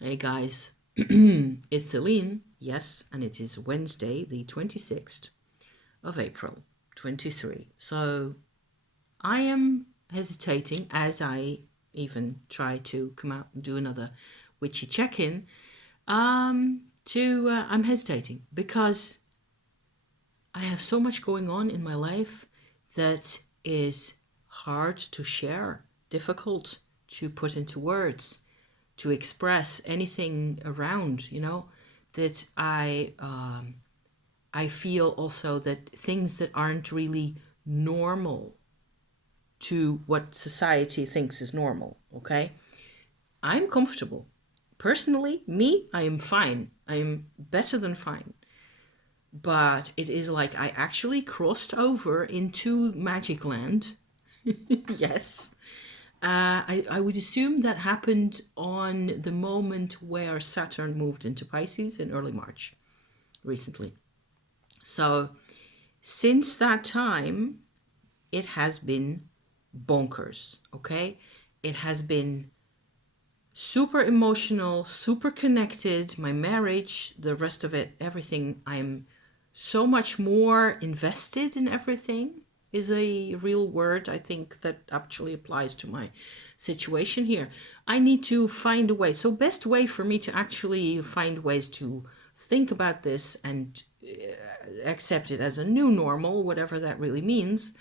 Hey guys, it's Celine, yes, and it is Wednesday, the 26th of April, 23. So I am hesitating as I even try to come out and do another witchy check-in. I'm hesitating because I have so much going on in my life that is hard to share, difficult to put into words, to express anything around, that I feel also that things that aren't really normal to what society thinks is normal, okay? I'm comfortable. Personally, me, I am fine. I am better than fine. But it is like I actually crossed over into Magic Land. Yes. I would assume that happened on the moment where Saturn moved into Pisces in early March recently. So since that time, it has been bonkers, okay? It has been super emotional, super connected. My marriage, the rest of it, everything. I'm so much more invested in everything is a real word I think that actually applies to my situation here. I need to find a way. So best way for me to actually find ways to think about this and accept it as a new normal, whatever that really means,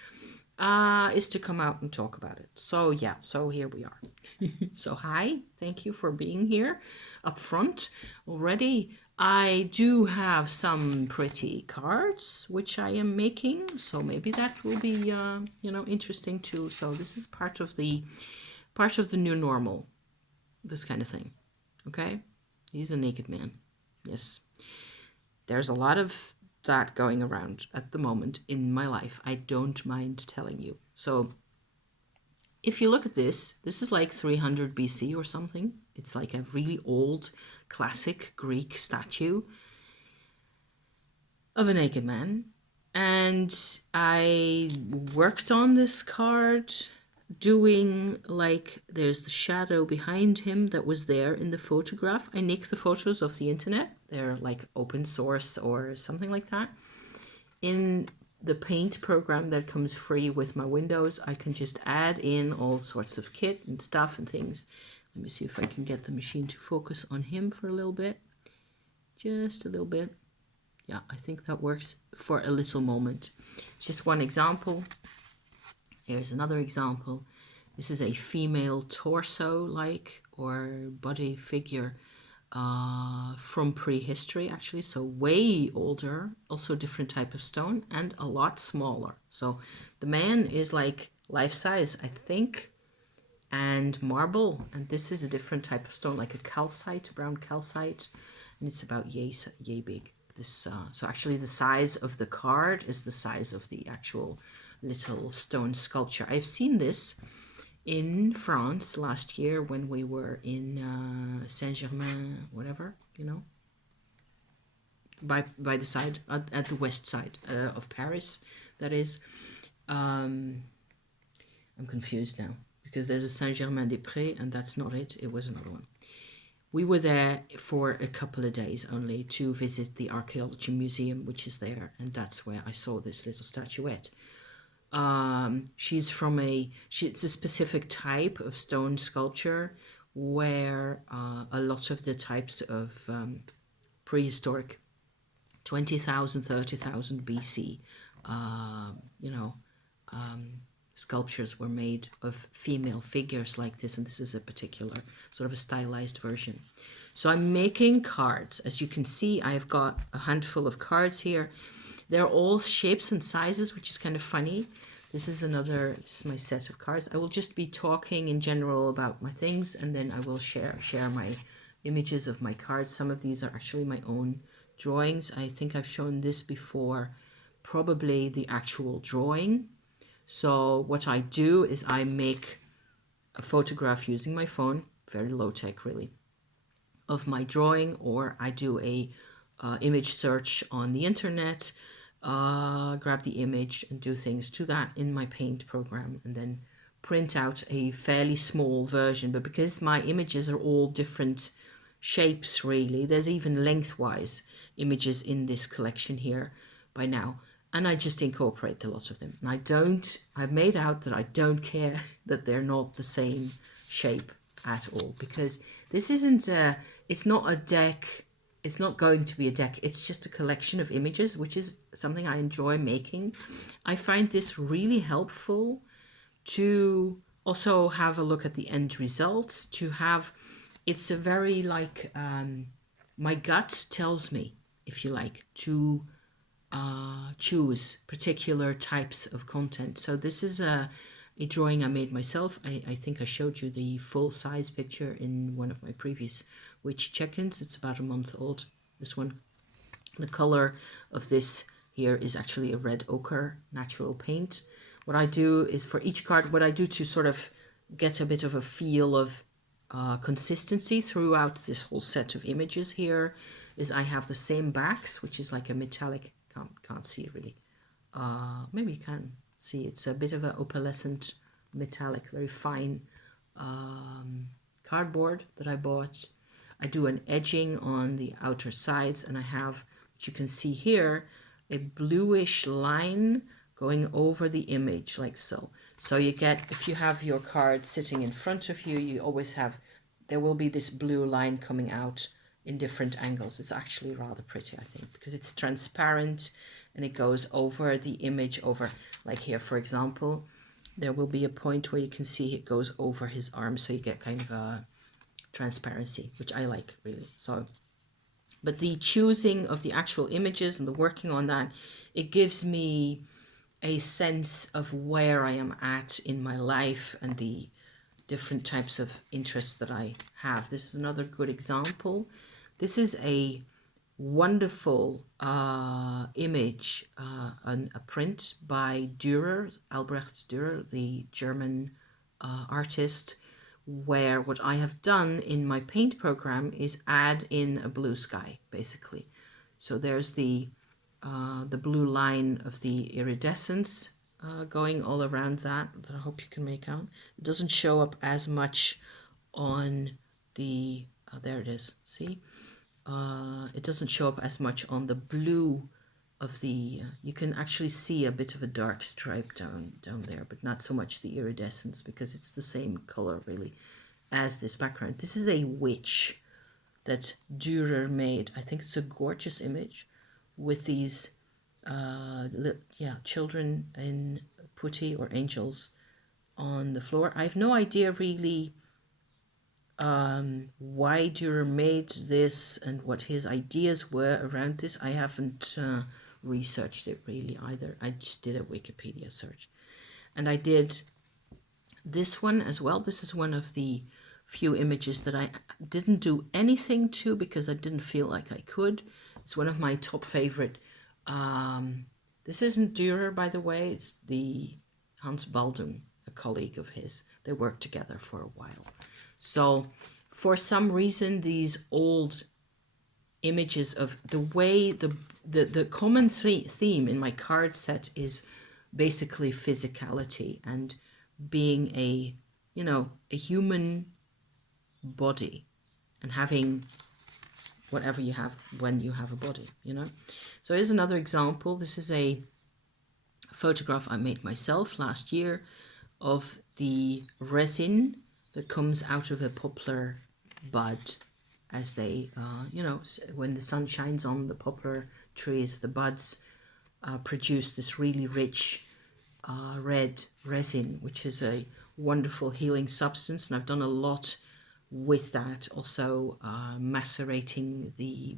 is to come out and talk about it. So yeah, so here we are. So hi, thank you for being here up front already. I do have some pretty cards which I am making, so maybe that will be interesting too. So this is part of the new normal, this kind of thing. Okay, he's a naked man. Yes, there's a lot of that going around at the moment in my life. I don't mind telling you. So if you look at this is like 300 BC or something. It's like a really old classic Greek statue of a naked man. And I worked on this card doing like there's the shadow behind him that was there in the photograph. I nick the photos off the internet. They're like open source or something like that. In the paint program that comes free with my Windows, I can just add in all sorts of kit and stuff and things. Let me see if I can get the machine to focus on him for a little bit. Just a little bit. Yeah, I think that works for a little moment. Just one example. Here's another example. This is a female torso-like or body figure from prehistory, actually, so way older, also different type of stone and a lot smaller. So the man is like life size, I think, and marble, and this is a different type of stone, like a calcite, brown calcite, and it's about yay big. This so actually the size of the card is the size of the actual little stone sculpture. I've seen this in France last year when we were in Saint-Germain, whatever, by the side, at the west side of Paris, that is. I'm confused now because there's a Saint-Germain-des-Prés and that's not it. It was another one. We were there for a couple of days only to visit the archaeology museum, which is there, and that's where I saw this little statuette. It's a specific type of stone sculpture where a lot of the types of prehistoric 20,000, 30,000 BC, sculptures were made of female figures like this, and this is a particular sort of a stylized version. So I'm making cards. As you can see, I've got a handful of cards here. They're all shapes and sizes, which is kind of funny. This is my set of cards. I will just be talking in general about my things, and then I will share my images of my cards. Some of these are actually my own drawings. I think I've shown this before, probably the actual drawing. So what I do is I make a photograph using my phone, very low tech really, of my drawing, or I do a image search on the internet, grab the image and do things to that in my paint program, and then print out a fairly small version. But because my images are all different shapes really. There's even lengthwise images in this collection here by now. And I just incorporate a lot of them. And I've made out that I don't care that they're not the same shape at all, because this isn't it's not a deck. It's not going to be a deck. It's just a collection of images, which is something I enjoy making. I find this really helpful to also have a look at the end results, to have, it's a very like, my gut tells me, if you like, to choose particular types of content. So this is a drawing I made myself. I think I showed you the full size picture in one of my previous Witchy Check-ins. It's about a month old, this one. The color of this here is actually a red ochre natural paint. What I do is for each card, what I do to sort of get a bit of a feel of consistency throughout this whole set of images here is I have the same backs, which is like a metallic, can't see it really. Maybe you can see, it's a bit of an opalescent metallic, very fine cardboard that I bought. I do an edging on the outer sides, and I have, which you can see here, a bluish line going over the image like so. So you get, if you have your card sitting in front of you, you always have, there will be this blue line coming out in different angles. It's actually rather pretty, I think, because it's transparent and it goes over the image, over, like here, for example, there will be a point where you can see it goes over his arm, so you get kind of a transparency, which I like really. So, but the choosing of the actual images and the working on that, it gives me a sense of where I am at in my life and the different types of interests that I have. This is another good example. This is a wonderful image, a print by Dürer, Albrecht Dürer, the German artist, where what I have done in my paint program is add in a blue sky, basically. So there's the blue line of the iridescence going all around that I hope you can make out. It doesn't show up as much on the, there it is, see? It doesn't show up as much on the blue of the, you can actually see a bit of a dark stripe down there, but not so much the iridescence, because it's the same color really as this background. This is a witch that Dürer made. I think it's a gorgeous image with these children in putti or angels on the floor. I have no idea really why Dürer made this and what his ideas were around this. I haven't researched it really either. I just did a Wikipedia search. And I did this one as well. This is one of the few images that I didn't do anything to because I didn't feel like I could. It's one of my top favorite. This isn't Dürer, by the way. It's the Hans Baldung, a colleague of his. They worked together for a while. So for some reason, these old images of the way the common theme in my card set is basically physicality and being a human body and having whatever you have when you have a body, So here's another example. This is a photograph I made myself last year of the resin that comes out of a poplar bud as they, when the sun shines on the poplar trees, the buds produce this really rich red resin, which is a wonderful healing substance. And I've done a lot with that, also macerating the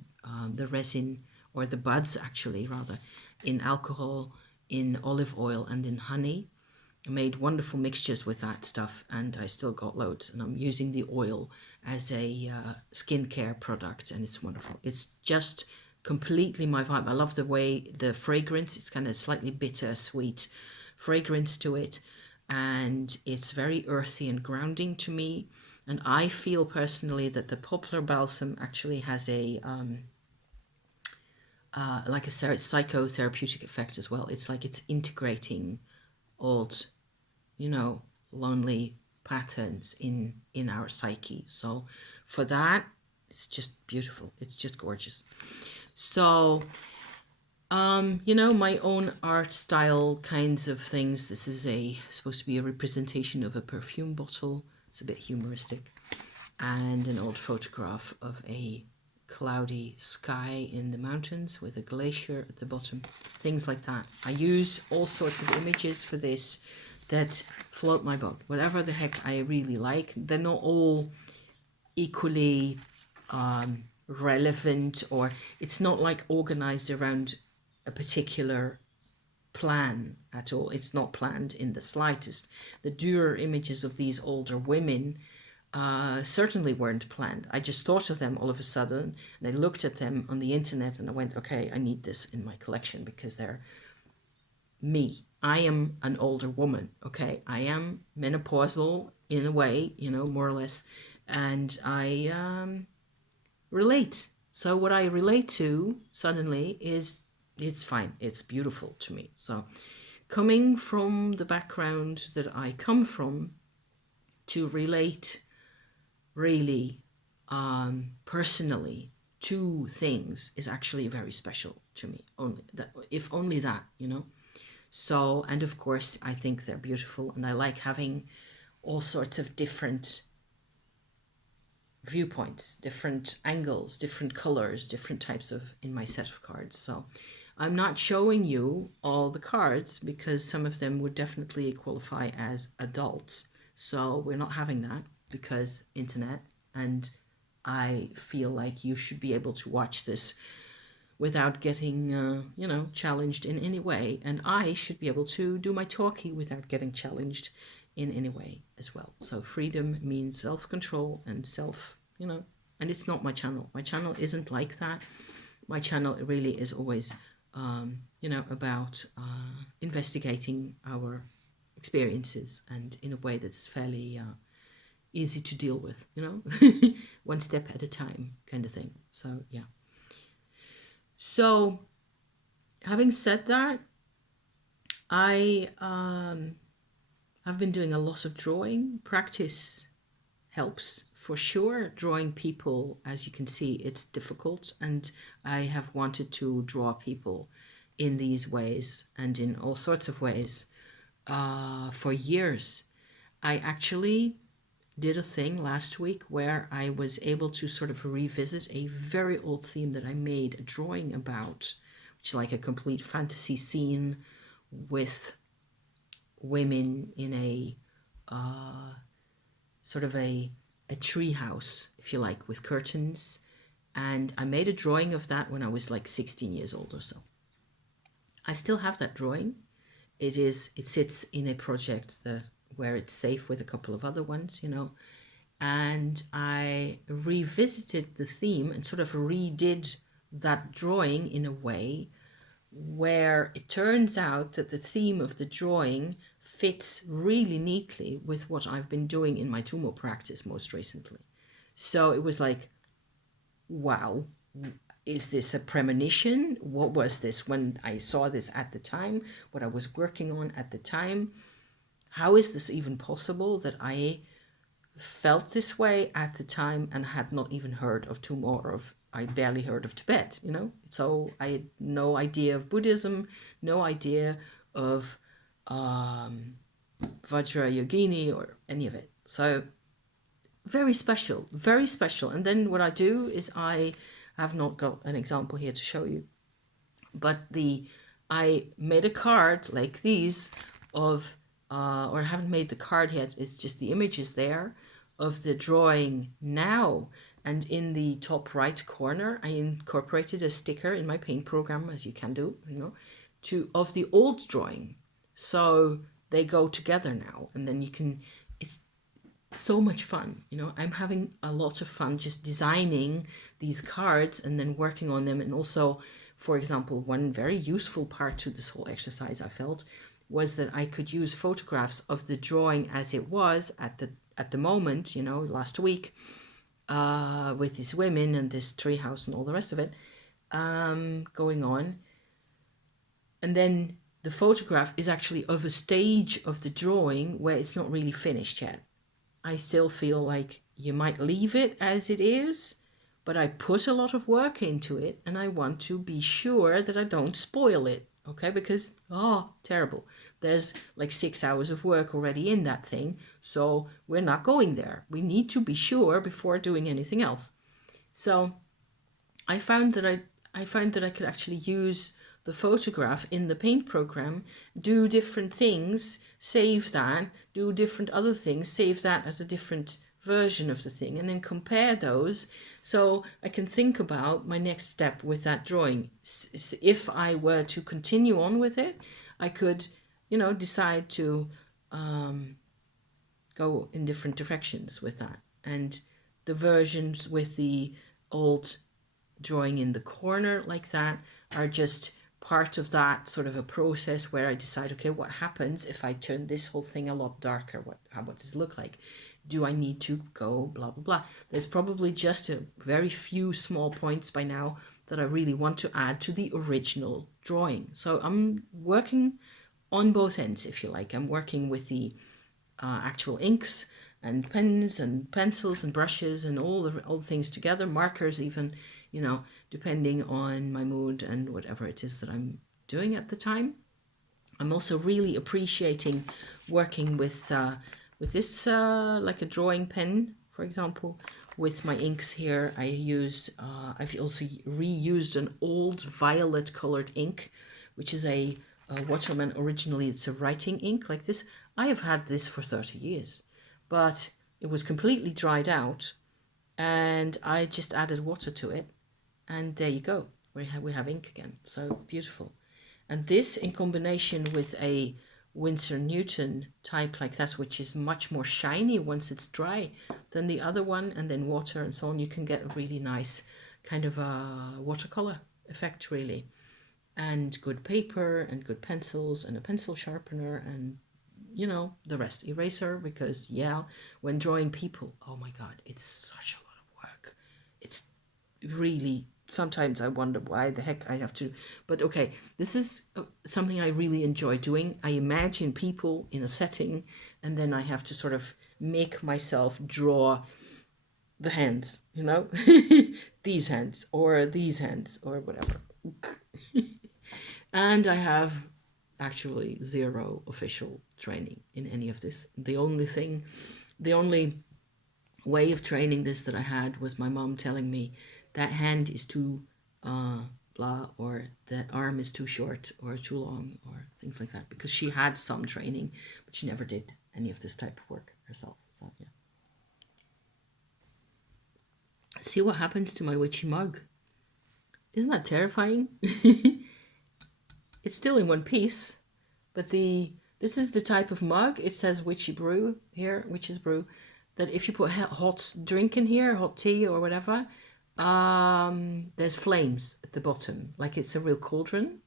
resin, or the buds actually rather, in alcohol, in olive oil and in honey. I made wonderful mixtures with that stuff, and I still got loads, and I'm using the oil as a skincare product, and it's wonderful. It's just completely my vibe. I love the way the fragrance, it's kind of slightly bitter sweet fragrance to it, and it's very earthy and grounding to me. And I feel personally that the poplar balsam actually has a like a psychotherapeutic effect as well. It's like it's integrating old, lonely patterns in our psyche. So for that, it's just beautiful. It's just gorgeous. So, my own art style kinds of things. This is supposed to be a representation of a perfume bottle. It's a bit humoristic. And an old photograph of a cloudy sky in the mountains with a glacier at the bottom. Things like that. I use all sorts of images for this that float my boat. Whatever the heck I really like. They're not all equally relevant, or it's not like organized around a particular plan at all. It's not planned in the slightest. The Dürer images of these older women certainly weren't planned. I just thought of them all of a sudden, and I looked at them on the internet and I went, okay, I need this in my collection because they're me. I am an older woman, okay? I am menopausal in a way, more or less, and I relate. So what I relate to suddenly is, it's fine. It's beautiful to me. So coming from the background that I come from, to relate really personally to things is actually very special to me. Only that, if only that, So, and of course, I think they're beautiful, and I like having all sorts of different viewpoints, different angles, different colors, different types in my set of cards. So I'm not showing you all the cards because some of them would definitely qualify as adults. So we're not having that because internet, and I feel like you should be able to watch this without getting, challenged in any way. And I should be able to do my talkie without getting challenged in any way as well. So freedom means self-control and and it's not my channel. My channel isn't like that. My channel really is always, about investigating our experiences, and in a way that's fairly easy to deal with, one step at a time kind of thing. So, yeah. So, having said that, I've been doing a lot of drawing. Practice helps for sure. Drawing people, as you can see, it's difficult, and I have wanted to draw people in these ways and in all sorts of ways for years. I actually did a thing last week where I was able to sort of revisit a very old theme that I made a drawing about, which is like a complete fantasy scene with women in a sort of a tree house, if you like, with curtains. And I made a drawing of that when I was like 16 years old or so. I still have that drawing. It sits in a project where it's safe with a couple of other ones, and I revisited the theme and sort of redid that drawing in a way where it turns out that the theme of the drawing fits really neatly with what I've been doing in my Tumo practice most recently. So it was like, wow, is this a premonition? What was this when I saw this at the time, what I was working on at the time? How is this even possible that I felt this way at the time and had not even heard of Tumo, or I barely heard of Tibet, So I had no idea of Buddhism, no idea of Vajrayogini or any of it. So very special, very special. And then what I do is, I have not got an example here to show you, but I made a card like these of, or I haven't made the card yet, it's just the images there of the drawing now. And in the top right corner, I incorporated a sticker in my paint program, as you can do, of the old drawing. So they go together now, and then it's so much fun. I'm having a lot of fun just designing these cards and then working on them. And also, for example, one very useful part to this whole exercise, I felt, was that I could use photographs of the drawing as it was at the moment, last week, with these women and this treehouse and all the rest of it going on. And then the photograph is actually of a stage of the drawing where it's not really finished yet. I still feel like you might leave it as it is, but I put a lot of work into it, and I want to be sure that I don't spoil it. Okay, because terrible. There's like 6 hours of work already in that thing, so we're not going there. We need to be sure before doing anything else. So I found that I could actually use the photograph in the paint program, do different things, save that, do different other things, save that as a different version of the thing, and then compare those so I can think about my next step with that drawing. If I were to continue on with it, I could, decide to go in different directions with that. And the versions with the old drawing in the corner like that are just part of that sort of a process where I decide, okay, what happens if I turn this whole thing a lot darker? What does it look like? Do I need to go blah, blah, blah? There's probably just a very few small points by now that I really want to add to the original drawing. So I'm working on both ends, if you like. I'm working with the actual inks and pens and pencils and brushes and all the things together, markers even, depending on my mood and whatever it is that I'm doing at the time. I'm also really appreciating working with this, like a drawing pen, for example. With my inks here, I've also reused an old violet colored ink, which is a Waterman. Originally, it's a writing ink like this. I have had this for 30 years, but it was completely dried out, and I just added water to it, and there you go. We have ink again. So beautiful. And this in combination with a Winsor Newton type like that, which is much more shiny once it's dry than the other one, and then water and so on, you can get a really nice kind of a watercolor effect, really. And good paper and good pencils and a pencil sharpener and the rest, eraser, because when drawing people, oh my god, it's such a lot of work. It's really, sometimes I wonder why the heck I have to, but okay, this is something I really enjoy doing. I imagine people in a setting, and then I have to sort of make myself draw the hands, these hands or whatever. And I have actually zero official training in any of this. The only way of training this that I had was my mom telling me that hand is too blah, or that arm is too short or too long, or things like that, because she had some training, but she never did any of this type of work herself. So yeah. See what happens to my witchy mug. Isn't that terrifying? It's still in one piece, but this is the type of mug. It says Witchy Brew here, Witch's Brew, that if you put hot drink in here, hot tea or whatever, there's flames at the bottom, like it's a real cauldron.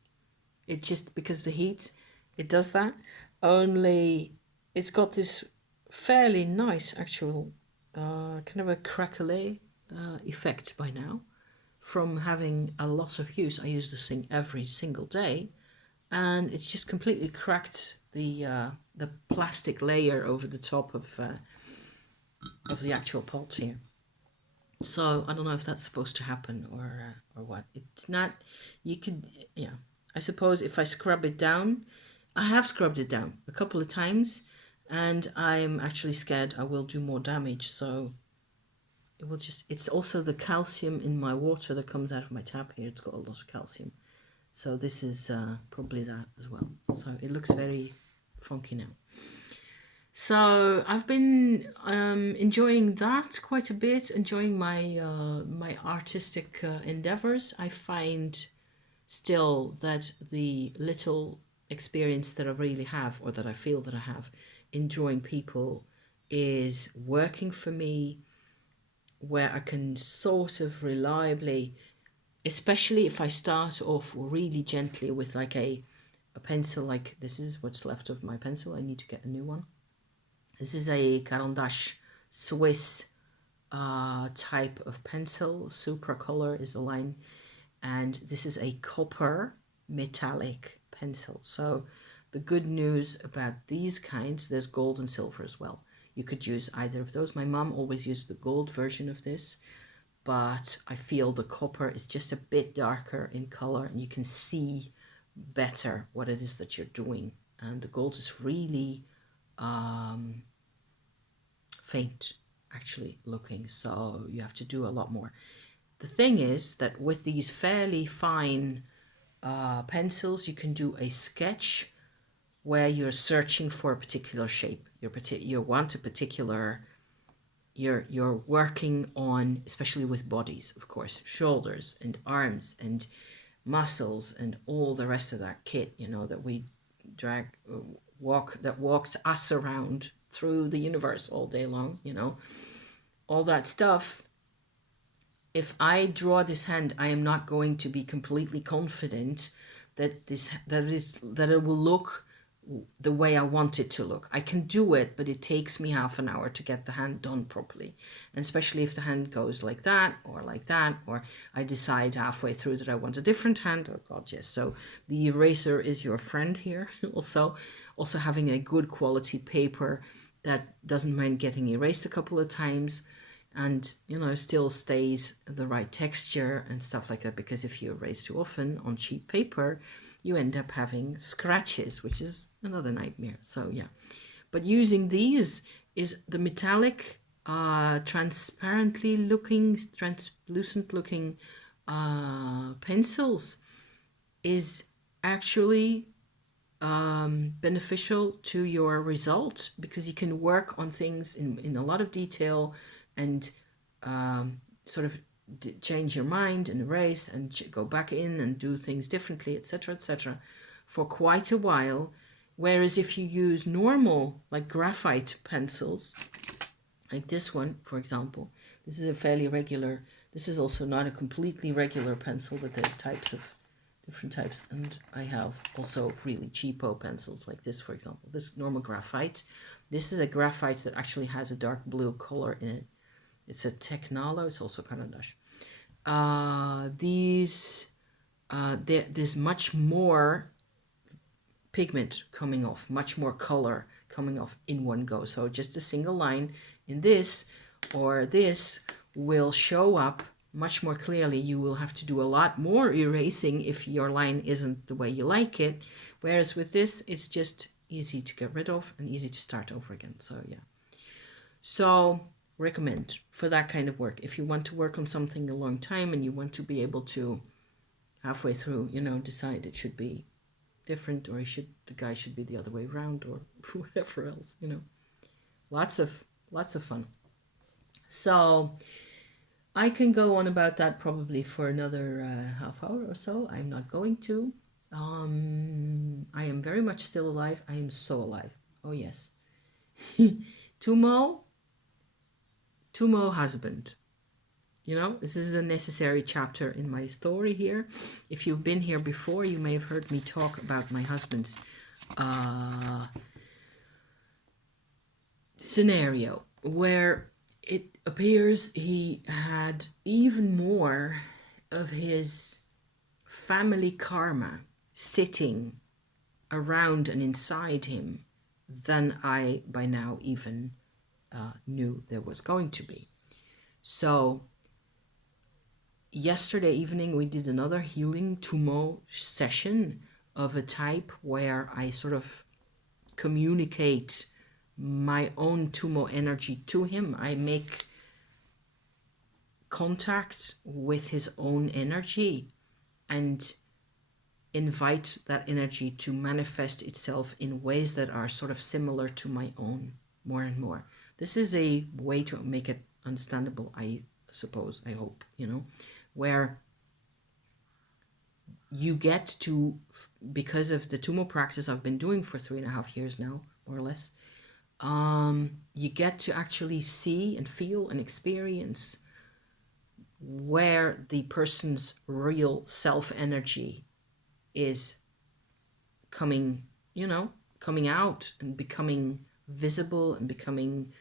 It just, because of the heat, it does that. Only it's got this fairly nice actual kind of a crackle effect by now, from having a lot of use. I use this thing every single day, and it's just completely cracked the plastic layer over the top of the actual pot here. So I don't know if that's supposed to happen or what. It's not. You could, yeah. I suppose if I scrub it down, I have scrubbed it down a couple of times, and I'm actually scared I will do more damage. So it will just. It's also the calcium in my water that comes out of my tap here. It's got a lot of calcium. So this is probably that as well. So it looks very funky now. So I've been enjoying that quite a bit, enjoying my my artistic endeavors. I find still that the little experience that I really have, or that I feel that I have in drawing people, is working for me, where I can sort of reliably, especially if I start off really gently with like a pencil, like this is what's left of my pencil. I need to get a new one. This is a Caran d'Ache Swiss type of pencil. Supra color is the line. And this is a copper metallic pencil. So the good news about these kinds, there's gold and silver as well. You could use either of those. My mom always used the gold version of this, but I feel the copper is just a bit darker in color and you can see better what it is that you're doing. And the gold is really faint actually looking, so you have to do a lot more. The thing is that with these fairly fine pencils, you can do a sketch where you're searching for a particular shape. You want a particular, you're working on, especially with bodies, of course, shoulders and arms and muscles and all the rest of that kit, you know, that we that walks us around through the universe all day long, you know, all that stuff. If I draw this hand, I am not going to be completely confident that it will look the way I want it to look. I can do it, but it takes me half an hour to get the hand done properly. And especially if the hand goes like that, or I decide halfway through that I want a different hand. Oh God, yes. So the eraser is your friend here. Also having a good quality paper that doesn't mind getting erased a couple of times and, you know, still stays the right texture and stuff like that. Because if you erase too often on cheap paper, you end up having scratches, which is another nightmare. So yeah, but using these is the metallic, translucent looking pencils is actually beneficial to your result, because you can work on things in a lot of detail and sort of change your mind and erase and go back in and do things differently, etc., for quite a while. Whereas if you use normal, like graphite pencils, like this one, for example, this is a fairly regular, this is also not a completely regular pencil, but there's different types, and I have also really cheapo pencils like this, for example. This normal graphite, this is a graphite that actually has a dark blue color in it. It's a Technolo, it's also Canadash. There's much more pigment coming off, much more color coming off in one go. So just a single line in this or this will show up much more clearly. You will have to do a lot more erasing if your line isn't the way you like it. Whereas with this, it's just easy to get rid of and easy to start over again. So yeah. So recommend for that kind of work. If you want to work on something a long time and you want to be able to halfway through, you know, decide it should be different, or the guy should be the other way around, or whatever else, you know. Lots of fun. So I can go on about that probably for another half hour or so. I'm not going to. I am very much still alive. I am so alive. Oh yes. Tumo husband. You know, this is a necessary chapter in my story here. If you've been here before, you may have heard me talk about my husband's scenario, where it appears he had even more of his family karma sitting around and inside him than I by now even knew there was going to be. So yesterday evening we did another healing Tumo session of a type where I sort of communicate my own Tumo energy to him. I make contact with his own energy and invite that energy to manifest itself in ways that are sort of similar to my own more and more. This is a way to make it understandable, I suppose, I hope, you know, where you get to, because of the Tumo practice I've been doing for 3.5 years now, more or less, you get to actually see and feel and experience where the person's real self energy is coming, you know, coming out and becoming visible and becoming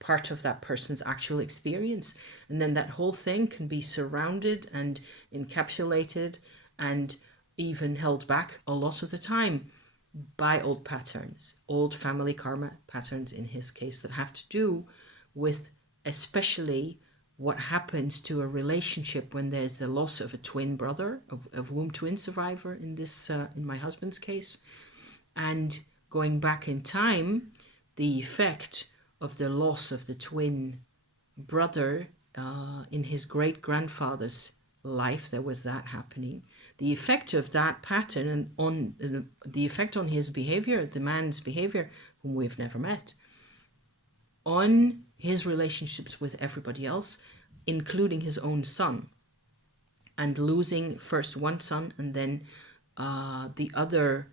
part of that person's actual experience. And then that whole thing can be surrounded and encapsulated and even held back a lot of the time by old patterns, old family karma patterns in his case, that have to do with especially what happens to a relationship when there's the loss of a twin brother, of womb twin survivor in this, in my husband's case, and going back in time, the effect of the loss of the twin brother in his great grandfather's life. There was that happening. The effect of that pattern and on the effect on his behavior, the man's behavior, whom we've never met, on his relationships with everybody else, including his own son, and losing first one son and then the other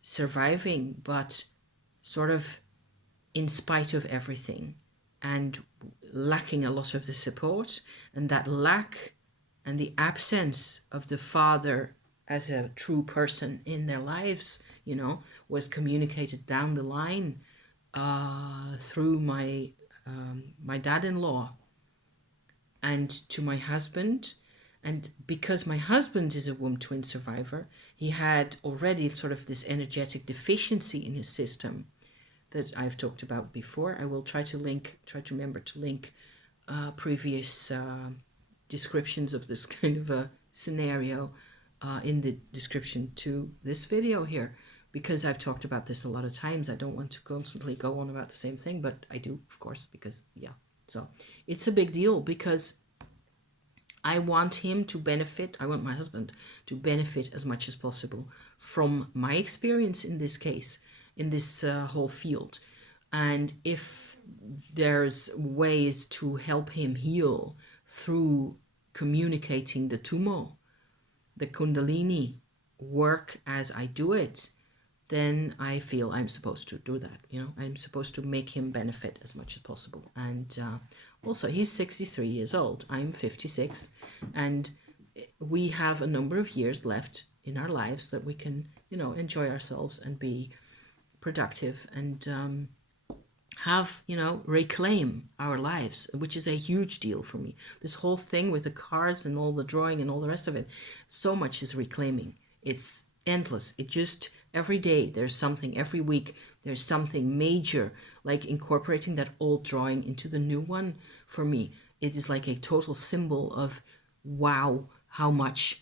surviving, but sort of in spite of everything, and lacking a lot of the support, and that lack and the absence of the father as a true person in their lives, was communicated down the line through my dad-in-law and to my husband. And because my husband is a womb twin survivor, he had already sort of this energetic deficiency in his system that I've talked about before. I will try to remember to link previous descriptions of this kind of a scenario in the description to this video here, because I've talked about this a lot of times. I don't want to constantly go on about the same thing, but I do, of course, because so it's a big deal, because I want him to benefit. I want my husband to benefit as much as possible from my experience in this case, in this whole field. And if there's ways to help him heal through communicating the tumo, the kundalini work as I do it, then I feel I'm supposed to do that. I'm supposed to make him benefit as much as possible. And also, he's 63 years old. I'm 56. And we have a number of years left in our lives that we can, enjoy ourselves and be productive and have, reclaim our lives, which is a huge deal for me. This whole thing with the cards and all the drawing and all the rest of it, so much is reclaiming. It's endless. It just, every day there's something, every week there's something major, like incorporating that old drawing into the new one. For me, it is like a total symbol of, wow, how much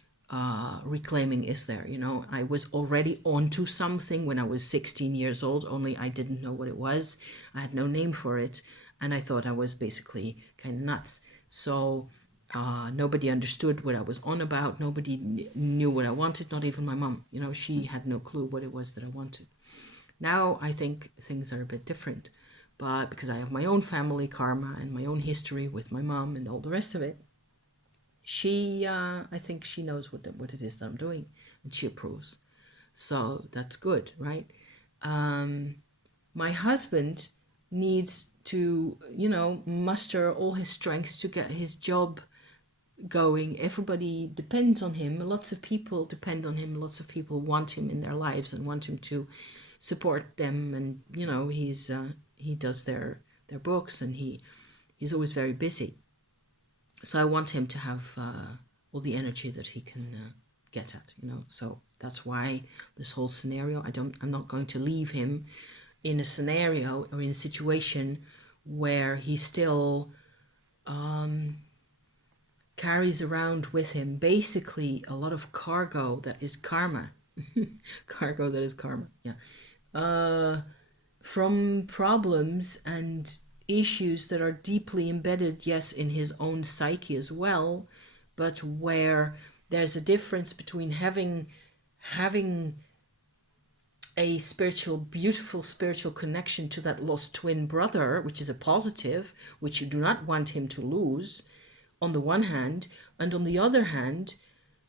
reclaiming is there. I was already onto something when I was 16 years old, only I didn't know what it was. I had no name for it, and I thought I was basically kind of nuts. So nobody understood what I was on about. Nobody knew what I wanted, not even my mom. She had no clue what it was that I wanted. Now I think things are a bit different, but because I have my own family karma and my own history with my mom and all the rest of it, I think she knows what it is that I'm doing, and she approves. So that's good, right? My husband needs to, muster all his strength to get his job going. Everybody depends on him. Lots of people depend on him. Lots of people want him in their lives and want him to support them. And, he does their books, and he's always very busy. So I want him to have all the energy that he can get at, So that's why this whole scenario, I'm not going to leave him in a scenario or in a situation where he still carries around with him basically a lot of cargo that is karma. Cargo that is karma, yeah. From problems and issues that are deeply embedded, yes, in his own psyche as well, but where there's a difference between having a beautiful spiritual connection to that lost twin brother, which is a positive, which you do not want him to lose, on the one hand, and on the other hand,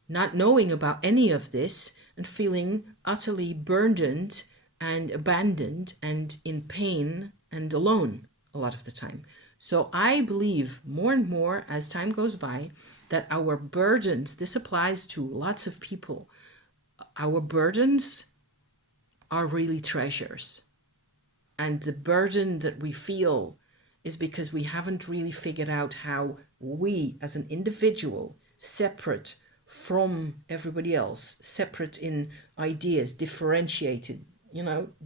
not knowing about any of this and feeling utterly burdened and abandoned and in pain and alone a lot of the time. So I believe more and more as time goes by that our burdens, this applies to lots of people, our burdens are really treasures. And the burden that we feel is because we haven't really figured out how we as an individual, separate from everybody else, separate in ideas, differentiated,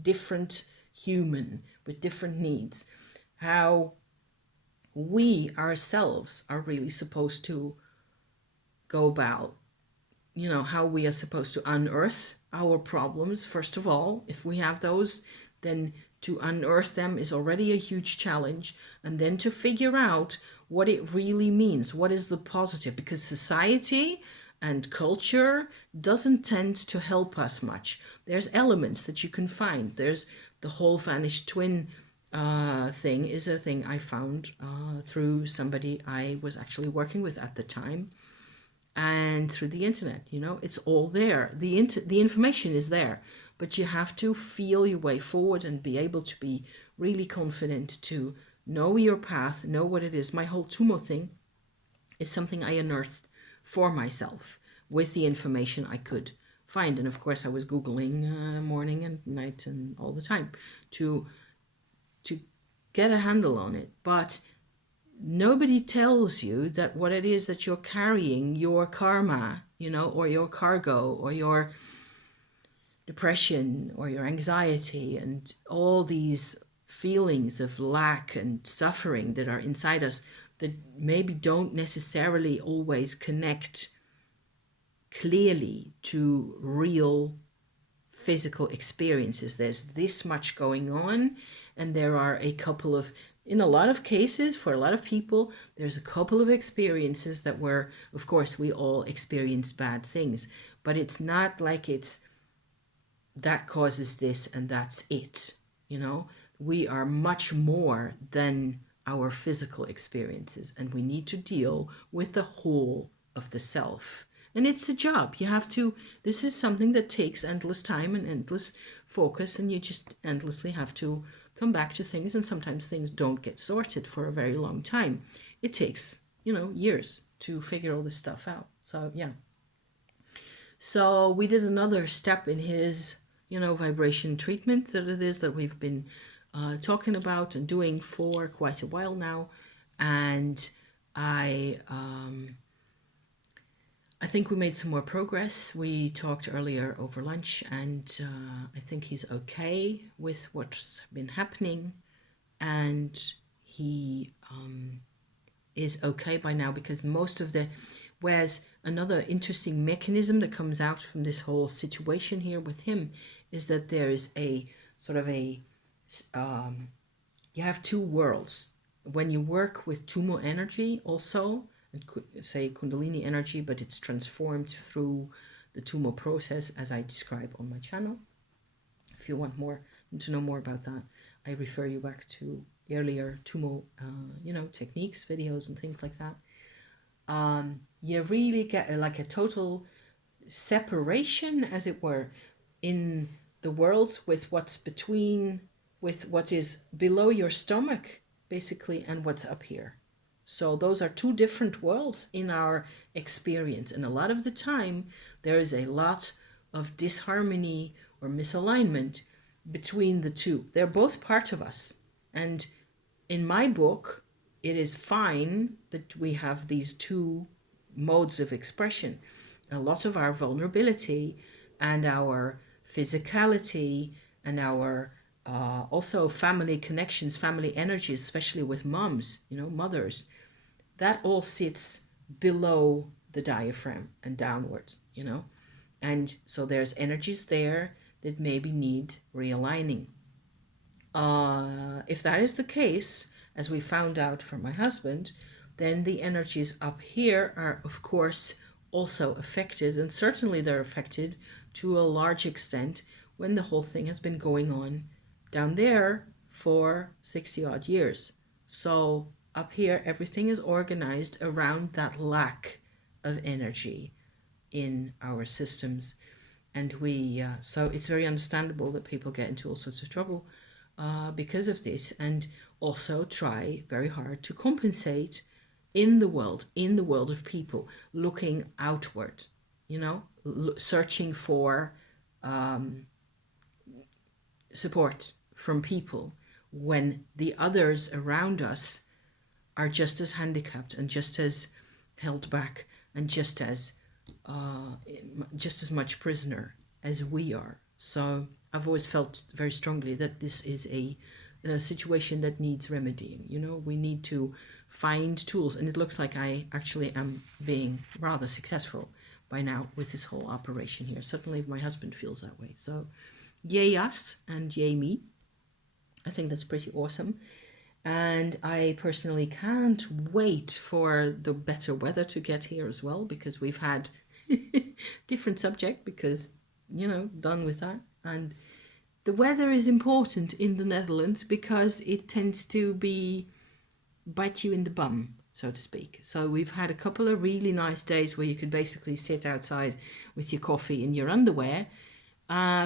different human with different needs, how we ourselves are really supposed to go about, how we are supposed to unearth our problems. First of all, if we have those, then to unearth them is already a huge challenge. And then to figure out what it really means. What is the positive? Because society and culture doesn't tend to help us much. There's elements that you can find. There's the whole vanished twin thing is a thing I found through somebody I was actually working with at the time, and through the internet. It's all there. The information is there, but you have to feel your way forward and be able to be really confident to know your path, know what it is. My whole Tumo thing is something I unearthed for myself with the information I could find. And of course I was Googling morning and night and all the time to get a handle on it. But nobody tells you that what it is that you're carrying, your karma, or your cargo, or your depression, or your anxiety, and all these feelings of lack and suffering that are inside us that maybe don't necessarily always connect clearly to real physical experiences. There's this much going on, and there are a couple of, in a lot of cases, for a lot of people, there's a couple of experiences that were, of course, we all experience bad things, but it's not like it's that causes this and that's it. We are much more than our physical experiences, and we need to deal with the whole of the self. And it's a job. You have to, this is something that takes endless time and endless focus, and you just endlessly have to come back to things, and sometimes things don't get sorted for a very long time. It takes, years to figure all this stuff out. So, yeah. So we did another step in his, vibration treatment that it is that we've been talking about and doing for quite a while now. And I think we made some more progress. We talked earlier over lunch, and I think he's okay with what's been happening, and he is okay by now, because most of the, whereas another interesting mechanism that comes out from this whole situation here with him is that there is a sort of a, you have two worlds. When you work with Tumo energy also, say Kundalini energy, but it's transformed through the Tumo process, as I describe on my channel. If you want to know more about that, I refer you back to earlier Tumo, techniques, videos, and things like that. You really get like a total separation, as it were, in the worlds with what's between, with what is below your stomach, basically, and what's up here. So those are two different worlds in our experience. And a lot of the time, there is a lot of disharmony or misalignment between the two. They're both part of us. And in my book, it is fine that we have these two modes of expression. A lot of our vulnerability and our physicality and our also family connections, family energies, especially with moms, mothers, that all sits below the diaphragm and downwards, and so there's energies there that maybe need realigning. If that is the case, as we found out from my husband, then the energies up here are, of course, also affected, and certainly they're affected to a large extent when the whole thing has been going on down there for 60 odd years. So up here, everything is organized around that lack of energy in our systems. And so it's very understandable that people get into all sorts of trouble because of this, and also try very hard to compensate in the world of people, looking outward, searching for support from people when the others around us are just as handicapped and just as held back and just as much prisoner as we are. So I've always felt very strongly that this is a situation that needs remedying. We need to find tools, and it looks like I actually am being rather successful by now with this whole operation here. Certainly my husband feels that way. So yay us and yay me. I think that's pretty awesome. And I personally can't wait for the better weather to get here as well, because we've had different subject, because, you know, done with that. And the weather is important in the Netherlands because it tends to bite you in the bum, so to speak. So we've had a couple of really nice days where you could basically sit outside with your coffee in your underwear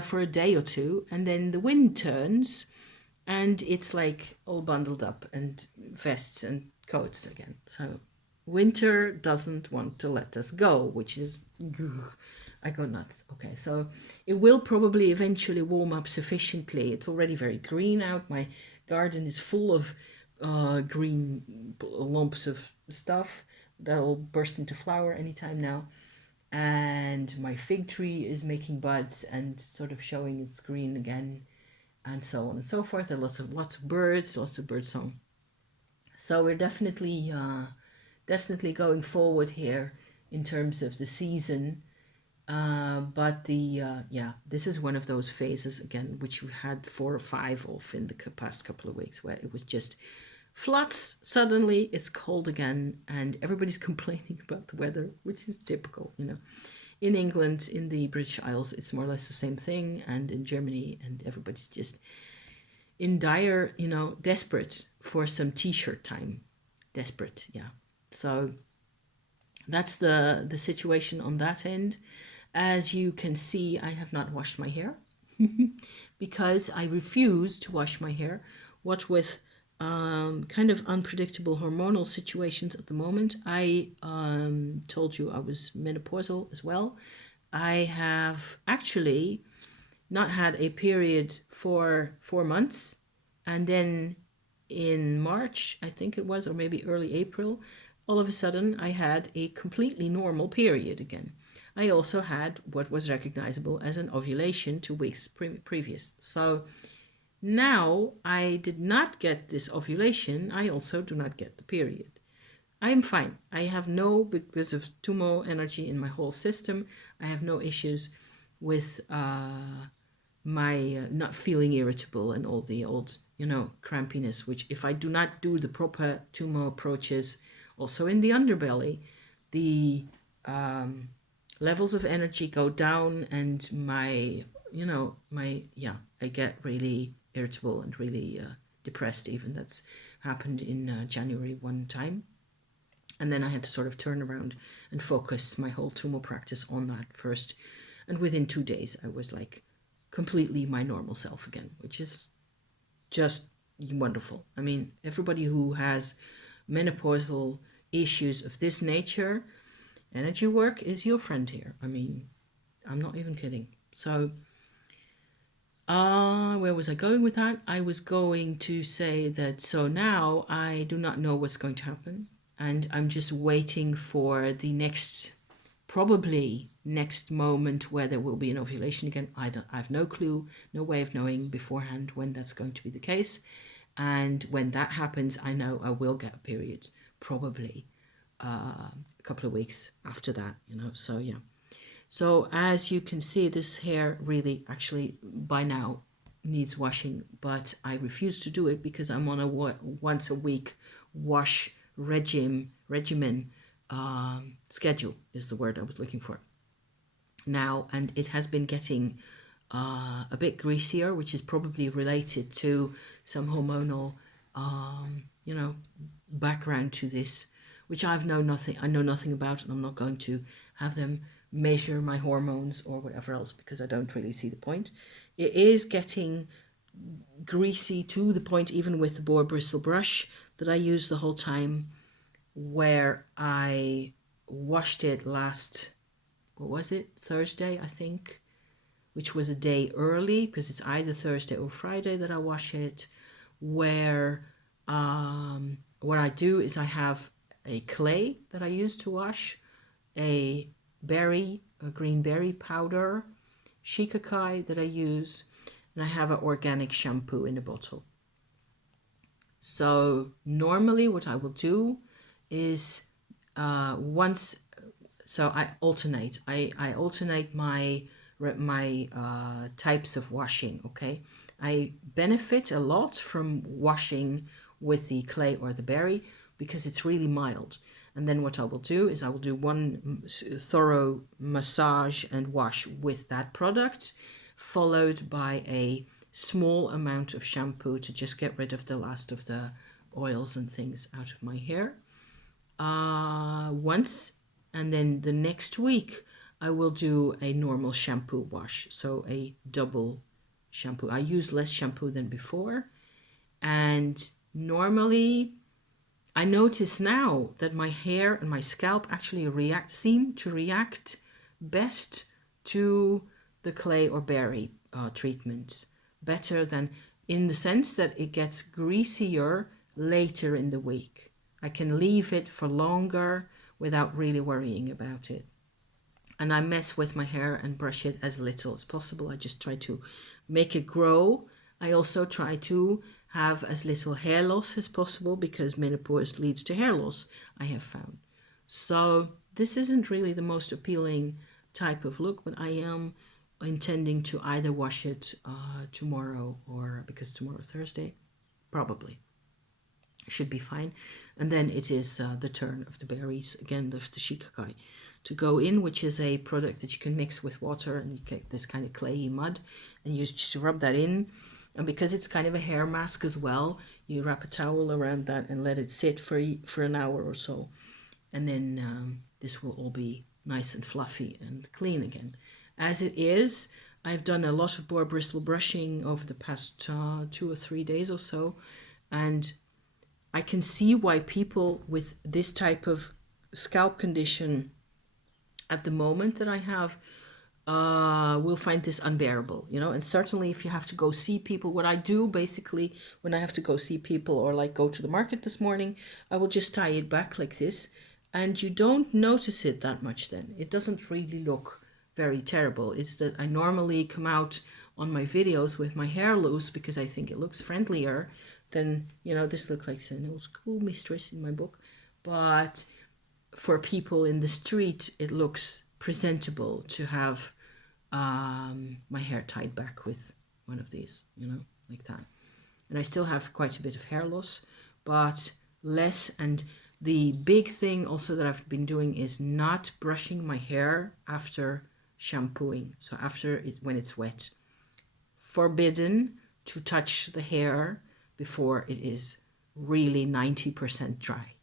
for a day or two, and then the wind turns and it's like all bundled up and vests and coats again. So winter doesn't want to let us go, which is, I go nuts. Okay, so it will probably eventually warm up sufficiently. It's already very green out. My garden is full of green lumps of stuff that'll burst into flower anytime now. And my fig tree is making buds and sort of showing its green again, and so on and so forth. And lots of birds, lots of bird song. So we're definitely going forward here in terms of the season. But this is one of those phases again, which we had 4 or 5 of in the past couple of weeks, where it was just floods. Suddenly it's cold again, and everybody's complaining about the weather, which is typical, you know. In England, in the British Isles, it's more or less the same thing, and in Germany, and everybody's just in dire, you know, desperate for some t-shirt time. Desperate, yeah. So that's the situation on that end. As you can see, I have not washed my hair because I refuse to wash my hair. What with kind of unpredictable hormonal situations at the moment. I told you I was menopausal as well. I have actually not had a period for 4 months, and then in March, I think it was, or maybe early April, all of a sudden I had a completely normal period again. I also had what was recognizable as an ovulation 2 weeks previous. So now I did not get this ovulation. I also do not get the period. I am fine. I have no, because of Tumo energy in my whole system, I have no issues with my not feeling irritable and all the old, you know, crampiness, which if I do not do the proper Tumo approaches, also in the underbelly, the levels of energy go down, and I get really irritable and really depressed even. That's happened in January one time. And then I had to sort of turn around and focus my whole Tumo practice on that first. And within 2 days, I was like completely my normal self again, which is just wonderful. I mean, everybody who has menopausal issues of this nature, energy work is your friend here. I mean, I'm not even kidding. So, where was I going with that? I was going to say that, so now I do not know what's going to happen, and I'm just waiting for the probably next moment where there will be an ovulation again. I have no clue, no way of knowing beforehand when that's going to be the case. And when that happens, I know I will get a period, probably a couple of weeks after that, you know. So yeah, so as you can see, this hair really actually by now needs washing, but I refuse to do it because I'm on a once a week wash regimen. Schedule is the word I was looking for now, and it has been getting a bit greasier, which is probably related to some hormonal background to this, which I know nothing about, and I'm not going to have them measure my hormones or whatever else, because I don't really see the point. It is getting greasy to the point, even with the boar bristle brush that I use the whole time, where I washed it last, Thursday, I think, which was a day early, because it's either Thursday or Friday that I wash it, where what I do is I have a clay that I use to wash, a green berry powder, shikakai that I use, and I have an organic shampoo in a bottle. So normally what I will do is so I alternate. I alternate my types of washing. Okay, I benefit a lot from washing with the clay or the berry because it's really mild. And then what I will do is I will do one thorough massage and wash with that product, followed by a small amount of shampoo to just get rid of the last of the oils and things out of my hair. Once, and then the next week I will do a normal shampoo wash, so a double shampoo. I use less shampoo than before, and normally I notice now that my hair and my scalp actually seem to react best to the clay or berry treatment, better than, in the sense that it gets greasier later in the week. I can leave it for longer without really worrying about it. And I mess with my hair and brush it as little as possible. I just try to make it grow. I also try to have as little hair loss as possible because menopause leads to hair loss, I have found. So this isn't really the most appealing type of look, but I am intending to either wash it tomorrow, or because tomorrow Thursday, probably. Should be fine. And then it is the turn of the berries, again, the shikakai, to go in, which is a product that you can mix with water, and you get this kind of clayey mud, and you just rub that in. And because it's kind of a hair mask as well, you wrap a towel around that and let it sit for an hour or so. And then this will all be nice and fluffy and clean again. As it is, I've done a lot of boar bristle brushing over the past 2 or 3 days or so, and I can see why people with this type of scalp condition at the moment that I have will find this unbearable, and certainly if you have to go see people, what I do basically when I have to go see people or like go to the market this morning, I will just tie it back like this, and you don't notice it that much then. It doesn't really look very terrible. It's that I normally come out on my videos with my hair loose because I think it looks friendlier than, this looks like an old school mistress in my book. But for people in the street, it looks presentable to have my hair tied back with one of these, like that. And I still have quite a bit of hair loss, but less. And the big thing also that I've been doing is not brushing my hair after shampooing. So after it, when it's wet. Forbidden to touch the hair before it is really 90% dry.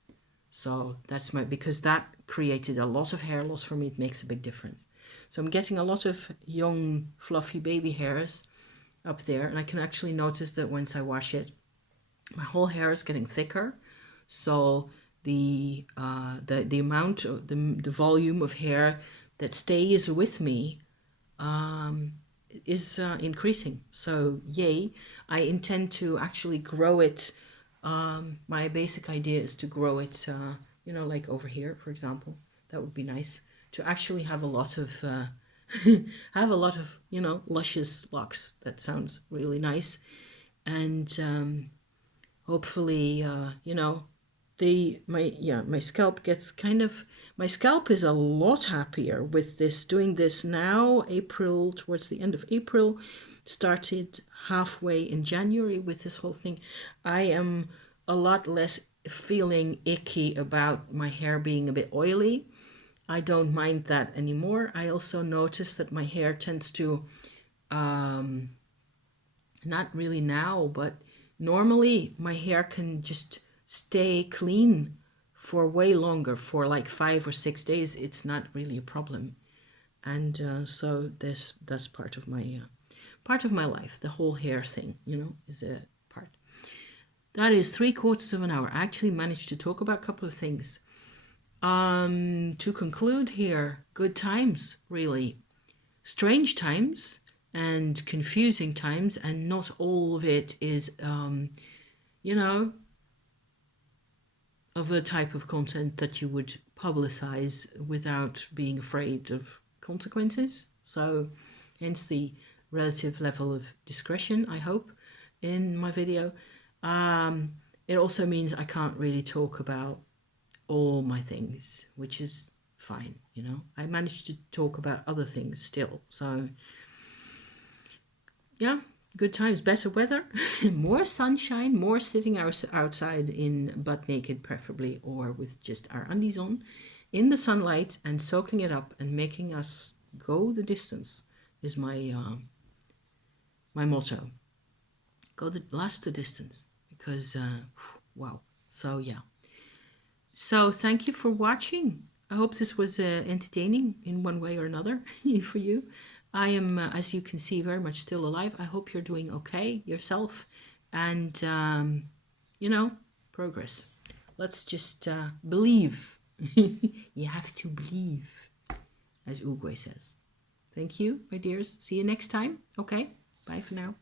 So that's because that created a lot of hair loss for me. It makes a big difference. So I'm getting a lot of young fluffy baby hairs up there, and I can actually notice that once I wash it, my whole hair is getting thicker. So the amount of the volume of hair that stays with me is increasing. So yay. I intend to actually grow it. My basic idea is to grow it, like over here, for example. That would be nice to actually have a lot of luscious locks. That sounds really nice. And hopefully my scalp gets my scalp is a lot happier with this, doing this now. April, towards the end of April, started halfway in January with this whole thing. I am a lot less feeling icky about my hair being a bit oily. I don't mind that anymore. I also notice that my hair tends to not really now, but normally my hair can just stay clean for way longer, for like 5 or 6 days. It's not really a problem. And so that's part of my life. The whole hair thing, is a part. That is 3/4 of an hour. I actually managed to talk about a couple of things. To conclude here, good times, really. Strange times and confusing times, and not all of it is, of a type of content that you would publicize without being afraid of consequences. So hence the relative level of discretion, I hope, in my video. It also means I can't really talk about all my things, which is fine, you know. I managed to talk about other things still. So, yeah, good times, better weather, more sunshine, more sitting outside in butt naked, preferably, or with just our undies on in the sunlight and soaking it up and making us go the distance is my motto. Go the last the distance because wow. So yeah. So thank you for watching. I hope this was entertaining in one way or another for you. I am, as you can see, very much still alive. I hope you're doing okay yourself, and you know, progress. Let's just believe. You have to believe, as Uguay says. Thank you, my dears. See you next time. Okay, bye for now.